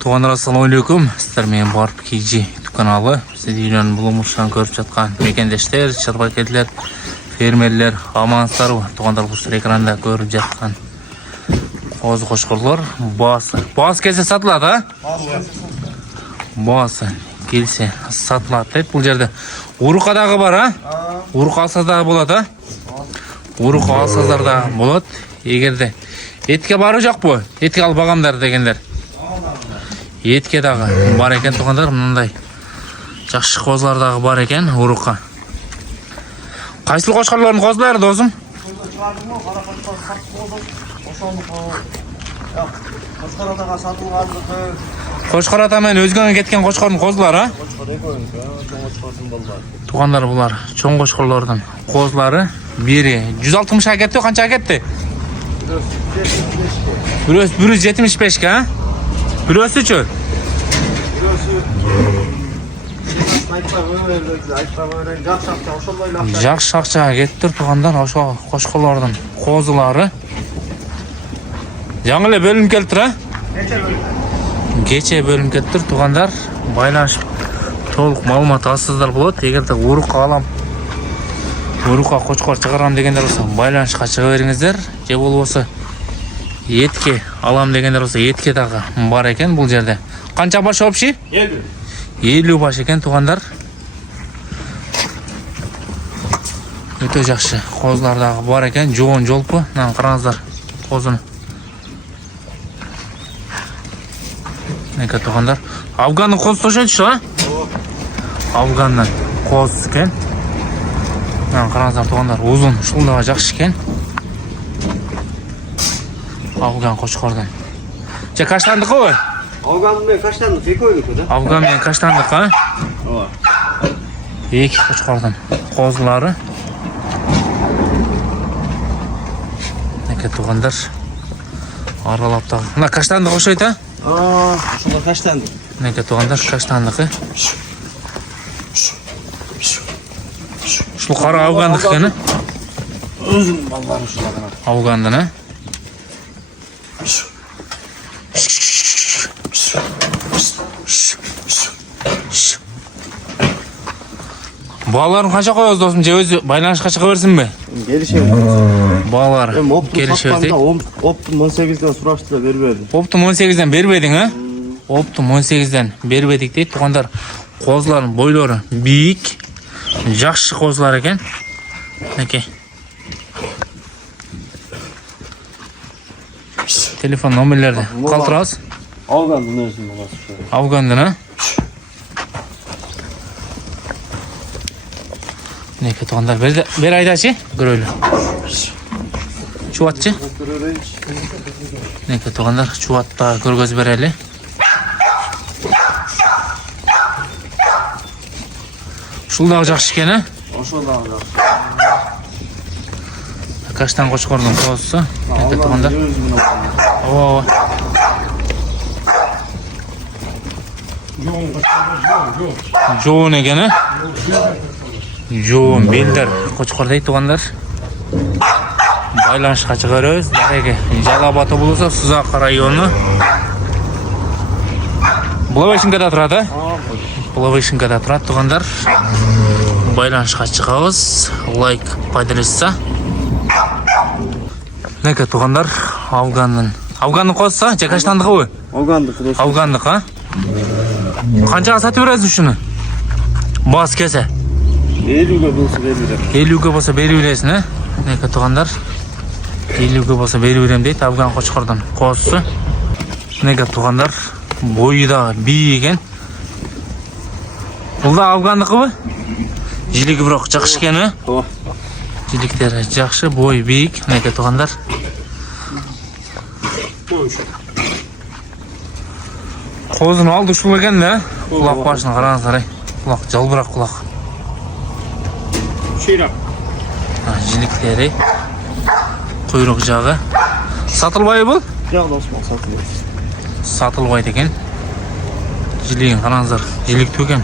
Туғандар ассалаумалейкум. Сіздер мен барып KG каналы. Сіздер үйрен бұлымыршан көріп жатқан мекендештер, шарбакетлер, фермерлер, амансыздар. Туғандар бұл экранда көріп жатқан қозы қошқырлар басы. Басы келсе сатылады, басы келсе сатылады деп. Бұл жерде урықадағы бар, урық алсаздағы болады. Урық алсаздарда болады. Егерде етке бары жоқ бұл, етке ал бағамдар дегендер. Етке дағы бар екен туғандар, мынандай жақсы қозылардағы бар екен урыққа. Қайсыл қошқарлардың қозылары досым? Қошқар атамен өзгеге кеткен қошқардың қозылары? Туғандар бұлар чоң қошқарлардың қозылары. Бері 160 кетті, қанша кетті? 175-ке, а? Бірөсі чөр? Жақ шақшаға кеттір туғандар, ошол қошқылардың қозылары. Жаңылы бөлім келтір, а? Кече бөлім кеттір туғандар. Байланышып толық малымат алсыздар болады. Егерде урыққа алам, урыққа қошқар шығарам дегендер болса, байланышқа шыға беріңіздер. Же бол осы етке алам дегендер болса, етке дағы бар екен бұл жерде. Қанша баш общий? 50 баш екен туғандар. Өте жақсы қозылардағы бар екен. Жоғын жолпы. Мынаны қараңыздар қозыны. Неке туғандар. Афганның қозы тошайды шу, а? Афганның қозы екен. Мынаны қараңыздар туғандар. Uzun, шұлдағы жақсы екен. Афган қошқардан. Же каштандық ой? Афган мен каштандық екі ойлық, да? Афган мен каштандық, а? Екі қошқардан қозылары. Неке туғандар. Аралаптағы. Мына каштандық ошайды, а? Ошолар каштандық. Неке туғандар каштандықы. Шул қара афгандық екені? Өзін балдар ошолар. Афгандың, а? Балаларын қанша қояз досым, же өзі байланышқа шыға берсін бе? Келішеміз. Балалар келішеміз дейді. Оптым 18-ден сұраштыра бербеді. Оптым 18-ден бербедің, а? Оптым 18-ден бербедік дейді. Туғандар қозыларын бойлары биік, жақсы қозылар екен. Неке. Телефон номерлерді қалтырауыз. Афгандың өзін боласы. Афгандың, а? Неке туғандар, бер айдачы, көрөйлі. Чуатчы? Неке туғандар, чуатта көргөз берелі. Шулдағы жақшы екен, а? Ошолдағы жақшы. Каштан қошқардың қозысы. Неке туғандар. Жоғын екен, а? Жоғын белдер қошқар дейді туғандар. Байланышқа шығарыз. Дәреге Жалабаты болса, Сузақ районы. Бұлавайшынғада тұрады? Бұлавайшынғада тұрады туғандар. Байланышқа шығауыз. Лайк пайдалысса. Неке туғандар, Афганның қозысы, же каштандығы ой? Афгандық, а? Қаншаға сатып бересіз үшіні? Бас кесе? 50-ге болса бербейді. 50-ге болса бербейдесін, а? Неке туғандар, 50-ге болса бербейдем дейді, Афган қошқардан қозысы. Неке туғандар, бойы дағы бей екен. Бұл да Афгандықы бі? Жилігі бірақ жақшы екен, а? Жиліктері жақшы, бойы бейік. Неке туғандар. Қозын алды ұшыл екен да? Құлақ башын қараңыздар, құлақ, жалбырақ құлақ. Жиліктері, құйрық жағы. Сатылбай бұл? Жоқ, досым, сатылбай. Сатылбай деген. Жилігін қараңыздар, жилік төкен.